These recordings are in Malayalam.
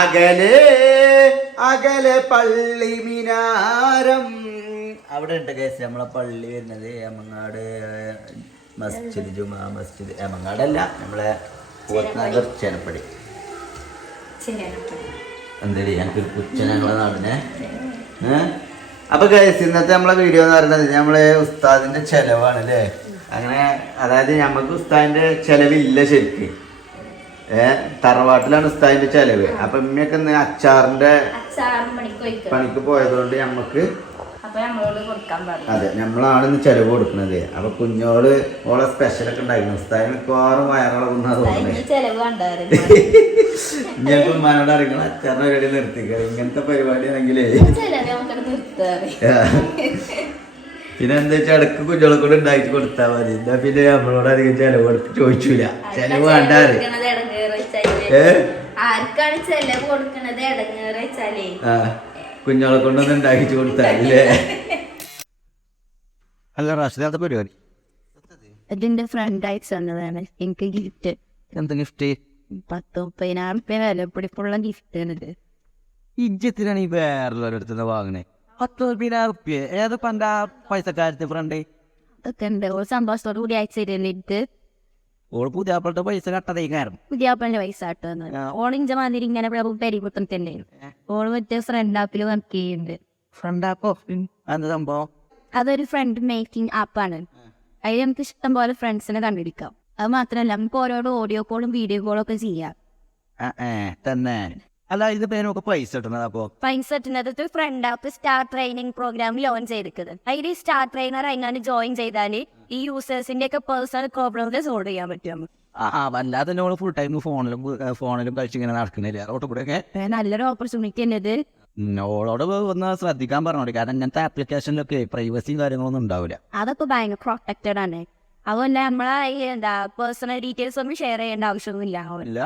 അകലെ അകലെ പള്ളി മിനാരം. അവിടെ ഉണ്ട് കേസ് നമ്മളെ പള്ളി വരുന്നത് എമങ്ങാട് മസ്ജിദ് ജുമാ മസ്ജിദ്. എമങ്ങാടല്ല നമ്മളെ പൂവത്നഗർ ചേനപ്പടി. എന്തേലും എനിക്കൊരു പുച്ച ഞങ്ങളെ നാടിനെ? അപ്പൊ കേസ് ഇന്നത്തെ നമ്മളെ വീഡിയോ എന്ന് പറയുന്നത് നമ്മളെ ഉസ്താദിന്റെ ചെലവാണ് അല്ലേ അങ്ങനെ അതായത് നമുക്ക് ഉസ്താദിന്റെ ചെലവില്ല ശരിക്ക്. തറവാട്ടിലാണ് ഉസ്താദിന്റെ ചെലവ്. അപ്പൊ ഇമ്മയൊക്കെ ഇന്ന് അച്ചാറിന്റെ പണിക്ക് പോയതുകൊണ്ട് നമ്മക്ക് അതെ നമ്മളാണ് ഇന്ന് ചെലവ് കൊടുക്കുന്നത് അപ്പൊ കുഞ്ഞോൾ ഓളെ സ്പെഷ്യൽ ഒക്കെ ഉണ്ടായിരുന്നു. ഉസ്താദിന് മിക്കവാറും വയറിളകുന്ന തോന്നുന്നത് ഞാൻ ഉമ്മാനോട് അറിയിക്കണം അച്ചാറിന്റെ പരിപാടി നിർത്തിക്കുക ഇങ്ങനത്തെ പരിപാടി ആണെങ്കിലേ പിന്നെ എന്താ വെച്ചാൽ ഇടയ്ക്ക് കുഞ്ഞോളെ കൂടെ ഉണ്ടാക്കി കൊടുത്താൽ മതി. എന്നാ പിന്നെ നമ്മളോട് അധികം ചെലവ് കൊടുത്ത് ചോദിച്ചൂല. ചെലവ് വേണ്ടാറ് ആർക്കാണ് ചെലവ് കൊടുക്കണത് ഇടങ്ങേറ് വെച്ചാലേ? കുഞ്ഞോളെ കൊണ്ടൊന്ന് ഉണ്ടാക്കിച്ചു കൊടുത്താലേ അല്ല റാഷിദാത്ത പരിപാടി? അതിന്റെ ഫ്രണ്ട് ആയി ചെന്നതാണ് എനിക്ക് ഗിഫ്റ്റ് എന്താ ഗിഫ്റ്റ് പത്ത് മുപ്പതിനായിരം റുപ്യ വിലപ്പിടിപ്പുള്ള ഗിഫ്റ്റ് ആണിത്. ഇജ്ജത്തിനാണ് ഈ നിന്ന് വാങ്ങണേ. പത്ത് മുപ്പതിനായിരം റുപ്യ ഏത് പണ്ട പൈസക്കാരത്തെ ഫ്രണ്ട് അതൊക്കെ ഉണ്ട്. ഒരു സന്തോഷത്തോടു കൂടി അയച്ചു തരുന്നിട്ട് ഓൾ പുതിയാപ്പളത്തെ പൈസ കട്ടതായിരുന്നു കാരണം പുതിയാപ്പന്റെ പൈസ കട്ടുന്നത് ഓളിഞ്ച മാതിരി ഇങ്ങനെ പെരികുത്തം തന്നെ. ഓൾ മറ്റേ ഫ്രണ്ട് ആപ്പിൽ വർക്ക് ചെയ്യുന്നുണ്ട് ഫ്രണ്ട് ആപ്പോ എന്ത് സംഭവം? അതൊരു ഫ്രണ്ട് മേക്കിംഗ് ആപ്പാണ് അതിൽ നമുക്ക് ഇഷ്ടം പോലെ ഫ്രണ്ട്സിനെ കണ്ടുപിടിക്കാം. അത് മാത്രമല്ല നമുക്ക് ഓരോരോ ഓഡിയോ കോളും വീഡിയോ കോളും ഒക്കെ ചെയ്യാം. തന്നെ. അല്ല ഇത് പേരൊക്കെ പൈസ കിട്ടണത് അപ്പോ പൈസ കിട്ടുന്നത് friend app star training programme launch ചെയ്തിരിക്കുന്നത്. അതിൽ സ്റ്റാർ ട്രെയിനർ അതിനാണ് ജോയിൻ ചെയ്താൽ ഈ യൂസേഴ്സിന്റെ ഒക്കെ പേഴ്സണൽ പ്രോബ്ലംസ് സോൾവ് ചെയ്യാൻ പറ്റും. ആ വല്ലാതെ തന്നെ ഫുൾ ടൈം ഫോണിലും ഫോണിലും കളിച്ച് ഇങ്ങനെ നടക്കണില്ല റോട്ട് കൂടെ ഒക്കെ നല്ലൊരു ഓപ്പർച്യൂണിറ്റി തന്നെ ഇത്. ഓളോട് ഒന്ന് ശ്രദ്ധിക്കാൻ പറഞ്ഞോളൂ കാരണം ഇങ്ങനത്തെ ആപ്ലിക്കേഷനിലൊക്കെ പ്രൈവസിയും കാര്യങ്ങളൊന്നും ഉണ്ടാവില്ല അതൊക്കെ ഭയങ്കര പ്രൊട്ടക്റ്റഡ് ആണ്. അതുകൊണ്ട് നമ്മളെ എന്താ പേഴ്സണൽ ഡീറ്റെയിൽസ് ഒന്നും ഷെയർ ചെയ്യേണ്ട ആവശ്യമൊന്നുമില്ല. ഇല്ല.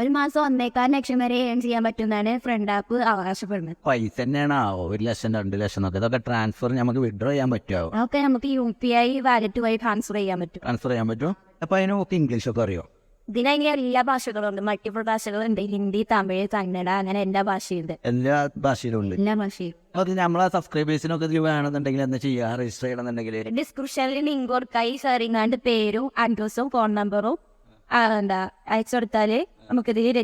ഒരു മാസം ഒന്നേക്കാൽ ലക്ഷം വരെ ഏൺ ചെയ്യാൻ പറ്റുന്നതാണ് ഫ്രണ്ട് ആപ്പ് അവകാശപ്പെടുന്നത്. പൈസ തന്നെയാണ്. ഒരു ലക്ഷം രണ്ട് ലക്ഷം എന്നൊക്കെ. ഇതൊക്കെ ട്രാൻസ്ഫർ നമുക്ക് വിഡ്രോ ചെയ്യാൻ പറ്റുമോ അതൊക്കെ നമുക്ക് യു പി ഐ വാലറ്റ് വഴി ട്രാൻസ്ഫർ ചെയ്യാൻ പറ്റും. ട്രാൻസ്ഫർ ചെയ്യാൻ പറ്റും അപ്പൊ അതിനൊക്കെ ഇംഗ്ലീഷ് ഒക്കെ അറിയോ? ഇതിനെ എല്ലാ ഭാഷകളുണ്ട്. മൾട്ടിപ്പിൾ ഭാഷകളുണ്ട്. ഹിന്ദി തമിഴ് കന്നഡ അങ്ങനെ എല്ലാ ഭാഷയുണ്ട്. എല്ലാ ഭാഷയിലും ഉണ്ട്. എല്ലാ ഭാഷയും. അത് നമ്മളെ സബ്സ്ക്രൈബേഴ്സിനൊക്കെ ഇതിൽ വേണമെന്നുണ്ടെങ്കിൽ എന്താ ചെയ്യുക രജിസ്റ്റർ ചെയ്യണമെന്നുണ്ടെങ്കിൽ? ഡിസ്ക്രിപ്ഷനിൽ ലിങ്ക് കൊടുക്കായി ഷെയറിങ്ങാണ്ട് പേരും അഡ്രസ്സും ഫോൺ നമ്പറും എന്താ അയച്ചു കൊടുത്താൽ നമുക്കിതിൽ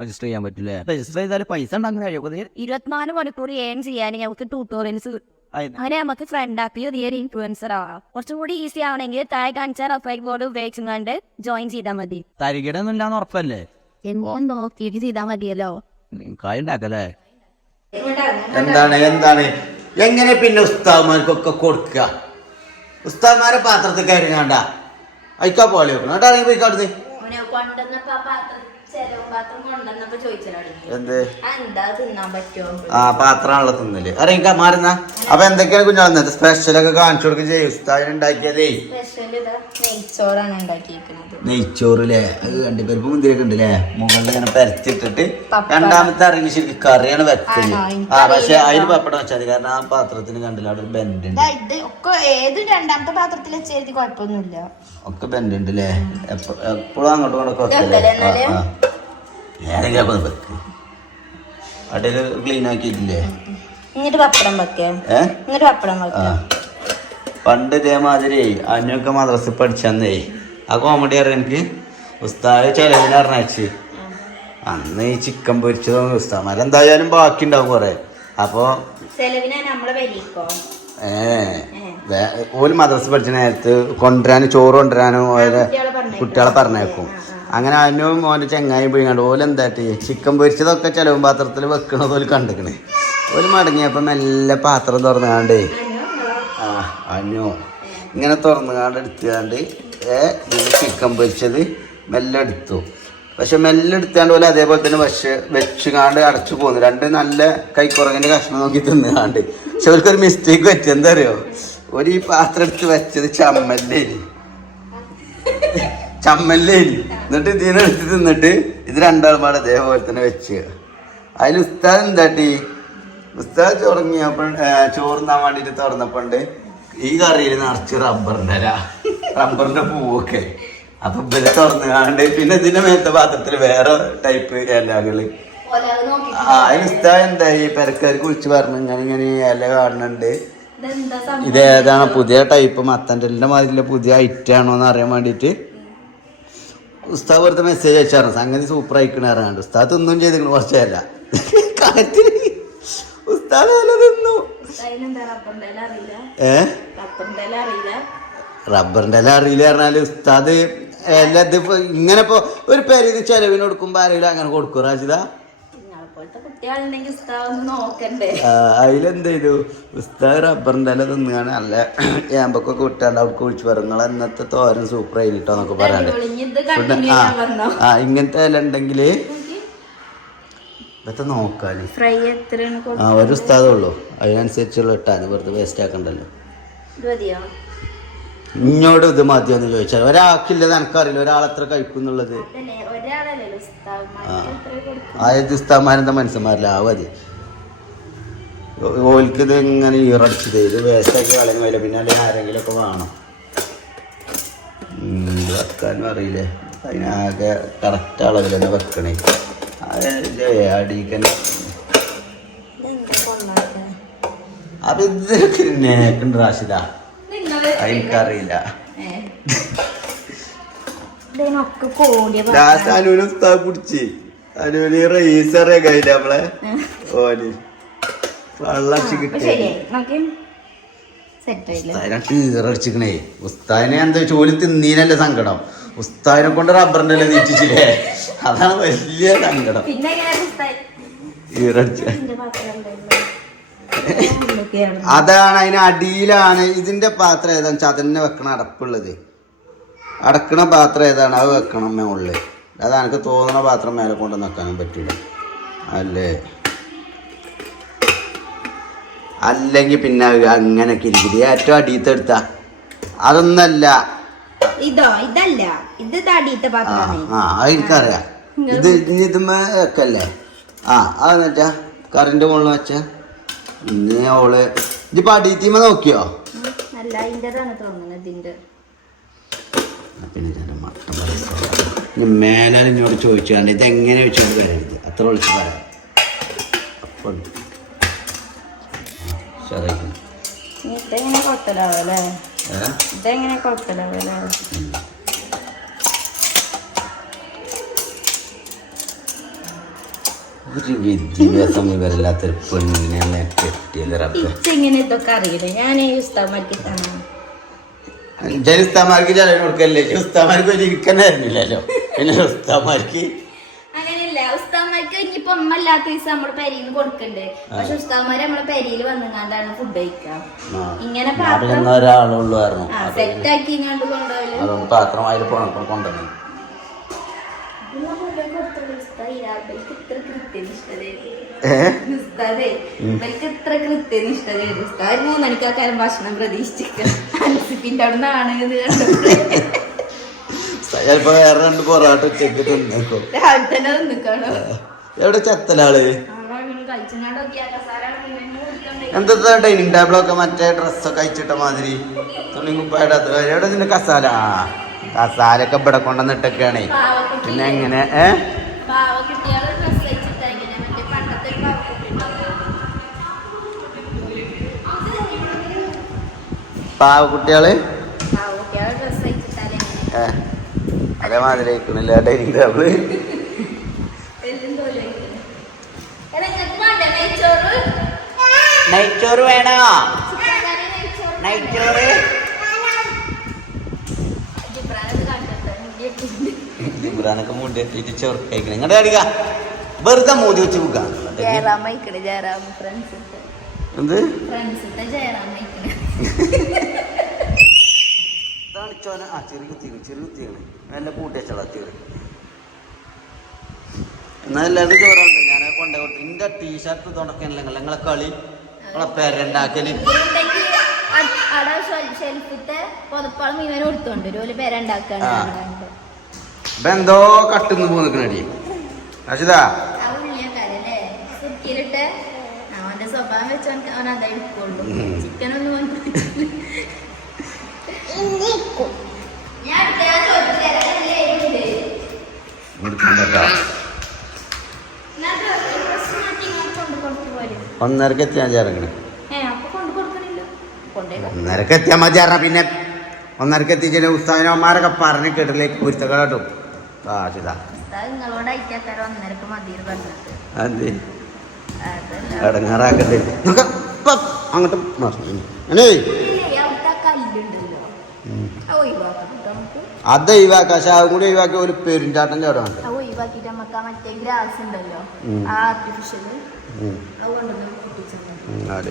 രജിസ്റ്റർ ചെയ്യാൻ പറ്റില്ല രജിസ്റ്റർ ചെയ്താൽ പൈസ ഉണ്ടാക്കാൻ കഴിയും? ഇരുപത്തിനാല് മണിക്കൂർ ഏൺ ചെയ്യാൻ ഞങ്ങൾക്ക് ട്യൂട്ടോറിയൽസ് അങ്ങനെ നമുക്ക് ഫ്രണ്ട് ആക്കി ഒരു ഇൻഫ്ലുവൻസർ ആവാം. കുറച്ചും കൂടി ഈസി ആവണമെങ്കിൽ താഴെ കാണിച്ച റഫൈൽ ബോർഡ് ഉപയോഗിച്ചുകൊണ്ട് ജോയിൻ ചെയ്താൽ മതി. തരികിടൊന്നും ഇല്ലാന്ന് ഉറപ്പല്ലേ? എന്തും നോക്കിയിട്ട് ചെയ്താൽ മതിയല്ലോ. കാര്യണ്ടാക്കല്ലേ എന്താണ് എന്താണ്? എങ്ങനെ പിന്നെ ഉസ്താദ്മാർക്കൊക്കെ കൊടുക്കുക ഉസ്താദ്മാരെ പാത്രത്തിൽ കയറി കണ്ട അയക്കാ പോലെ വെക്കണം കേട്ടോ ഇറങ്ങി പോയി കാട്ടുന്നത് ആ പാത്രമാണല്ലോ തിന്നൽ. അറിയിക്കാ മാറുന്ന അപ്പൊ എന്തൊക്കെയാണ് കുഞ്ഞാളുന്നത് സ്പെഷ്യലൊക്കെ കാണിച്ചു കൊടുക്കുകയും ചെയ്യും. ഉസ്താദിനുണ്ടാക്കിയതേ സ്പെഷ്യൽ നെയ്ച്ചോറാണ് ഉണ്ടാക്കിയിരിക്കുന്നത് നെയ്ച്ചോറില്ലേ അത് കണ്ടിപ്പരിപ്പ് മുന്തിരിയൊക്കെ ഉണ്ടല്ലേ? മുകളിൽ ഇങ്ങനെ പരത്തിട്ടിട്ട്. രണ്ടാമത്തെ അറിഞ്ഞ് ശരിക്കും കറിയാണ് വെക്കൽ. ആ പക്ഷെ അതിന് പപ്പടം വെച്ചാൽ കാരണം ആ പാത്രത്തിന് കണ്ടില്ല അവിടെ ഒരു ബെൻഡ് ഉണ്ട്. ഇതാ ഇത് ഒക്കെ ഏത് രണ്ടാമത്തെ പാത്രത്തിൽ വെച്ചെഴുതി കുഴപ്പമൊന്നുമില്ല. ഒക്കെ ബെൻഡ് ഉണ്ട് അല്ലേ? എപ്പോഴും അങ്ങോട്ടും ഇങ്ങോട്ടും വെക്ക്. അടയിൽ ക്ലീൻ ആക്കിയിട്ടില്ലേ? എന്നിട്ട് പപ്പടം വെക്കേ. എന്നിട്ട് പപ്പടം വെക്കാം. പണ്ട് ഇതേമാതിരി അന്യൊക്കെ മദ്രസിൽ പഠിച്ചന്നേ ആ കോമഡി അറിയാം എനിക്ക് ഉസ്താദ് ചെലവിന് അന്ന് ഈ ചിക്കൻ പൊരിച്ചതും ഉസ്താദ്മാർ എന്തായാലും ബാക്കി ഉണ്ടാവും കുറെ. അപ്പോ ഏ. ഓൽ മദ്രസ പഠിച്ച നേരത്ത് കൊണ്ടുവരാനും ചോറ് കൊണ്ടുവരാനും ഓരോ കുട്ടികളെ പറഞ്ഞേക്കും. അങ്ങനെ അതിനും ഓന്റെ ചെങ്ങായി പോയി കണ്ടു ഓൽ എന്താട്ടി ചിക്കൻ പൊരിച്ചതൊക്കെ ചിലവ് പാത്രത്തിൽ വെക്കണത് ഓൽ കണ്ടിക്കണേ. ഓൽ മടങ്ങിയപ്പം മെല്ലെ പാത്രം തുറന്നുകാണ്ടേ ആ അനു. ഇങ്ങനെ തുറന്നുകാണ്ട് എടുത്തുകാണ്ട് ചിക്കൻ പൊരിച്ചത് മെല്ലെ എടുത്തു പക്ഷെ മെല്ലെ എടുത്താണ്ട് പോലെ അതേപോലെ തന്നെ പക്ഷെ വെച്ചുകാണ്ട് അടച്ചു പോകുന്നു രണ്ട് നല്ല കൈക്കുറങ്ങിന്റെ കഷ്ണം നോക്കി തിന്നുകാണ്ട്. പക്ഷെ അവർക്കൊരു മിസ്റ്റേക്ക് പറ്റി. എന്താ അറിയോ ഒരു പാത്രം എടുത്ത് വെച്ചത് ചമ്മല്ലേരി. ചമ്മല്ലേരി. എന്നിട്ട് ഇതിനെടുത്ത് തിന്നിട്ട് ഇത് രണ്ടാളും പാടെ അതേപോലെ തന്നെ വെച്ച്. അതിൽ ഉസ്താദ് എന്താട്ടി? ഉസ്താദ് ചൊറങ്ങിയപ്പോൾ ചോറുന്നാൻ വേണ്ടിട്ട് തുറന്നപ്പോണ്ട് ഈ കറിയിൽ നിറച്ച് റബ്ബർ ഇല റബ്ബറിന്റെ പൂവൊക്കെ. അപ്പൊ ഇവർ തുറന്നു കാണണ്ട്? പിന്നെ ഇതിന്റെ മേത്ത പാത്രത്തിൽ വേറെ ടൈപ്പ് ഇലകൾ. ആ എന്താ ഈ എന്തായി പെരക്കാർക്ക് വിളിച്ച് പറഞ്ഞു ഇങ്ങനെ ഇങ്ങനെ ഇല കാണുന്നുണ്ട് ഇത് ഏതാണ്? പുതിയ ടൈപ്പ് മത്തന്റെ മാതിരിയുള്ള പുതിയ ഐറ്റം ആണോ എന്ന് അറിയാൻ വേണ്ടിയിട്ട്. ഉസ്താദ് വെറുതെ മെസ്സേജ് അയച്ചായിരുന്നു. സംഗതി സൂപ്പർ ആയിക്കണ അറിയാണ്ട്. ഉസ്താദ് തിന്നും ചെയ്തിരിക്കണു. കുറച്ചല്ല കാര്യത്തിന് ഉസ്താദ് തിന്നു. ഏ? അറിയില്ല എല്ലാം അറിയില്ല പറഞ്ഞാൽ ഉസ്താദ് എല്ലാം ഇതിപ്പോ ഇങ്ങനെ ഇപ്പൊ ഒരു പേര് ചെലവിന് കൊടുക്കുമ്പോ ആരെങ്കിലും അങ്ങനെ കൊടുക്കും റാജിത അതിലെന്ത് ചെയ്തു? ഉസ്താദ് റബ്ബറിന്റെ ഇല തിന്നുകയാണ് നല്ല ഏമ്പൊക്കെ വിട്ടാണ്ട് അവർക്ക് കുഴിച്ചു പറയും നിങ്ങൾ ഇന്നത്തെ തോരൻ സൂപ്പർ ആയിട്ടോ എന്നൊക്കെ പറയാണ്ട് ഇത് ആ ഇങ്ങനത്തെ ഇല ഉണ്ടെങ്കിൽ ഇപ്പത്തെ നോക്കാൽ ആ ഒരു ഉസ്താദേ ഉള്ളൂ. അതിനനുസരിച്ചുള്ള ഇട്ടാൽ വെറുതെ വേസ്റ്റ് ആക്കണ്ടല്ലോ. ഇങ്ങോട്ട് ഇത് മതിയെന്ന് ചോദിച്ചാൽ ഒരാൾക്കില്ലത് എനിക്കറിയില്ല. ഒരാൾ എത്ര കഴിക്കുന്നുള്ളത് ആദ്യത്തെ ഉസ്താമാരെന്താ മനുഷ്യന്മാരില്ല ആ മതി. ഓൽക്ക് ഇത് ഇങ്ങനെ ഈറടിച്ചത് ഇത് വേസ്റ്റാക്കി കളയാൻ കഴിയില്ല പിന്നെ അല്ലെങ്കിൽ ആരെങ്കിലും ഒക്കെ വേണം. വെക്കാനും അറിയില്ലേ? അതിനാകെ കറക്റ്റ് അളവിൽ തന്നെ വെക്കണേ. കൊള്ളാത്തെ? അപ്പൊ ഇത് നേക്കുണ്ട് റാഷിദ. എനിക്കറിയില്ല ഇതിനൊക്കെ കൂടിയ ലാസ്റ്റ് അനുവിന് ഉസ്താദ് പിടിച്ച്. അനുവിന് റേസറെ നമ്മളെ ഓന്. കിട്ടിയ. ഉസ്താദിനെ എന്താ ജോലി തിന്നീനല്ലേ സങ്കടം. ഉസ്താദിനെ കൊണ്ട് റബ്ബറിന്റെ എല്ലാം നീറ്റിച്ചില്ലേ? അതാണ് വലിയ സങ്കടം. ഈറടിച്ച ഇതിന്റെ പാത്രം ഉണ്ടല്ലോ. എന്തൊക്കെയാണ്? അതാണ് അതിന് അടിയിലാണ്. ഇതിന്റെ പാത്രം ഏതാണ് വെച്ചാൽ അതന്നെ വെക്കണ അടപ്പുള്ളത്. അടക്കണ പാത്രം ഏതാണ്? അത് വെക്കണം മുകളിൽ അത് എനിക്ക് തോന്നുന്ന പാത്രം മേലെ കൊണ്ട് വെക്കാനും പറ്റില്ല. അല്ലേ? അല്ലെങ്കിൽ പിന്നെ അങ്ങനെ കിരികിരി. ഏറ്റവും അടിയത്തെ എടുത്താ. അതൊന്നല്ല. ഇതോ? ഇതല്ല. ഇത് ആ എനിക്കറിയാം. ഇത് ഇനി ഇതുമ്മ വെക്കല്ലേ? ആ അത് വെച്ചാ? മുകളിൽ വെച്ച. ഇന്ന് ഓൾ അടി അടിയത്തിമ നോക്കിയോ? അല്ല ഇതിന്റെതാണ് തോന്നുന്നത് ഇതിന്റെ. പിന്നെ ഇനി മേലാൽ ചോദിച്ചാണ്ട് എങ്ങനെ വെച്ചോണ്ട് വരരുത്? അത്ര വിളിച്ച് പറയാം. അപ്പോൾ ഇതെങ്ങനെ കൊട്ടലാവല്ലേ ഇതെങ്ങനെ കൊട്ടലാവല്ലേ ഒരു വിദ്യാഭ്യാസം വിവരമില്ലാത്തൊരു പെണ്ണിനെ കെട്ടിയത് ഇങ്ങനെ ഇതൊക്കെ അറിയില്ല. ഞാൻ ജനിസ്താമാർക്ക് ചെലവ് കൊടുക്കല്ലേ ഉസ്താമാർക്ക് ഒരു ഇരിക്കണായിരുന്നില്ലല്ലോ പിന്നെ ഉസ്താമാർക്ക് അങ്ങനെയല്ല. ഉസ്താവന്മാർക്ക് ഇനിയിപ്പോ അമ്മ അല്ലാത്ത ദിവസം നമ്മൾ പെരിന്ന് കൊടുക്കണ്ടേ? പക്ഷെ ഉസ്താവന്മാര് നമ്മളെ പെരിയിൽ വന്നുകൊണ്ടാണ് ഫുഡ് ഇങ്ങനെ ഒരാളുള്ളൂ സെറ്റ് ആക്കി ഇങ്ങോട്ട് പാത്രം അതിൽ പോകണം കൊണ്ടുവന്നു. ഇത്ര ഏഹ് ഇത്ര കൃത്യനിഷ്ഠതയായിരുന്നു ഉസ്താദ് മൂന്നണിക്കാക്കാരും ഭക്ഷണം പ്രതീക്ഷിച്ചിരിക്കണം അൻസിപ്പിന്റെ അവിടെ നിന്നാണ് ഇത് കണ്ടത് ചിലപ്പോ വേറെ രണ്ട് പൊറാട്ട ഉച്ചയ്ക്ക് തിന്നേക്കും. എവിടെ ചത്തലാൾ? എന്താ ഡൈനിങ് ടേബിളൊക്കെ മറ്റേ ഡ്രസ്സൊക്കെ അയച്ചിട്ട മാതിരി? തുണി കുപ്പായിടാത്ത എവിടെ നിന്റെ കസാല? കസാലൊക്കെ ഇവിടെ കൊണ്ടുവന്നിട്ടൊക്കെയാണേ. പിന്നെ എങ്ങനെ? ഏ? പാവ കുട്ടികൾ അതേമാതിരി ആയിക്കണില്ല തോലും എടാ നെയ്ച്ചോറ്? വേണോ? നെയ്ച്ചോറ് നൈറ്റോറ് മൂടി എത്തിയിട്ട് ചെറുക്കഴിക്കണം ഇങ്ങോട്ട് അടിക്ക വെറുതെ മൂടി വെച്ച് പോകാം എന്ത്? ജയറാം ആ ചെറിയ കുത്തിയാണ് ചെറിയ കുത്തിയാണ്. നല്ല കൂട്ടിയച്ചോളാ എന്നാൽ എല്ലാവരും ചോറുണ്ട് ഞാൻ കൊണ്ടേ കൊടുത്തു. എന്റെ ടീഷർട്ട് തുടക്കണില്ല നിങ്ങളെ കളി നിങ്ങളെ പെരണ്ടാക്കൽ എന്തോ കട്ടുന്ന് പോന്നിക്കണടി. അഷിതാ അവൻ അതേ എടുക്കുള്ളൂ ചിക്കനൊന്നും അവൻ ഒന്നരക്ക് എത്തിയാൽ മതി ഒന്നരക്ക് മതി ഇറങ്ങാം പിന്നെ ഒന്നരക്ക് എത്തിച്ചാൽ ഉസ്താദിനന്മാരൊക്കെ പറഞ്ഞ് കേട്ടില്ലേ കുരുത്തക്കാട്ടും അത് നിങ്ങളോട് അയക്കാത്തരം ഒന്നരക്ക് മതിയിൽ ഇപ്പം അങ്ങോട്ട് കല്ലുണ്ടല്ലോ. അത് ഒഴിവാക്കാം. പക്ഷെ അതും കൂടി ഒഴിവാക്കി ഒരു പെരുഞ്ചാട്ടം ചാടാണ് അത്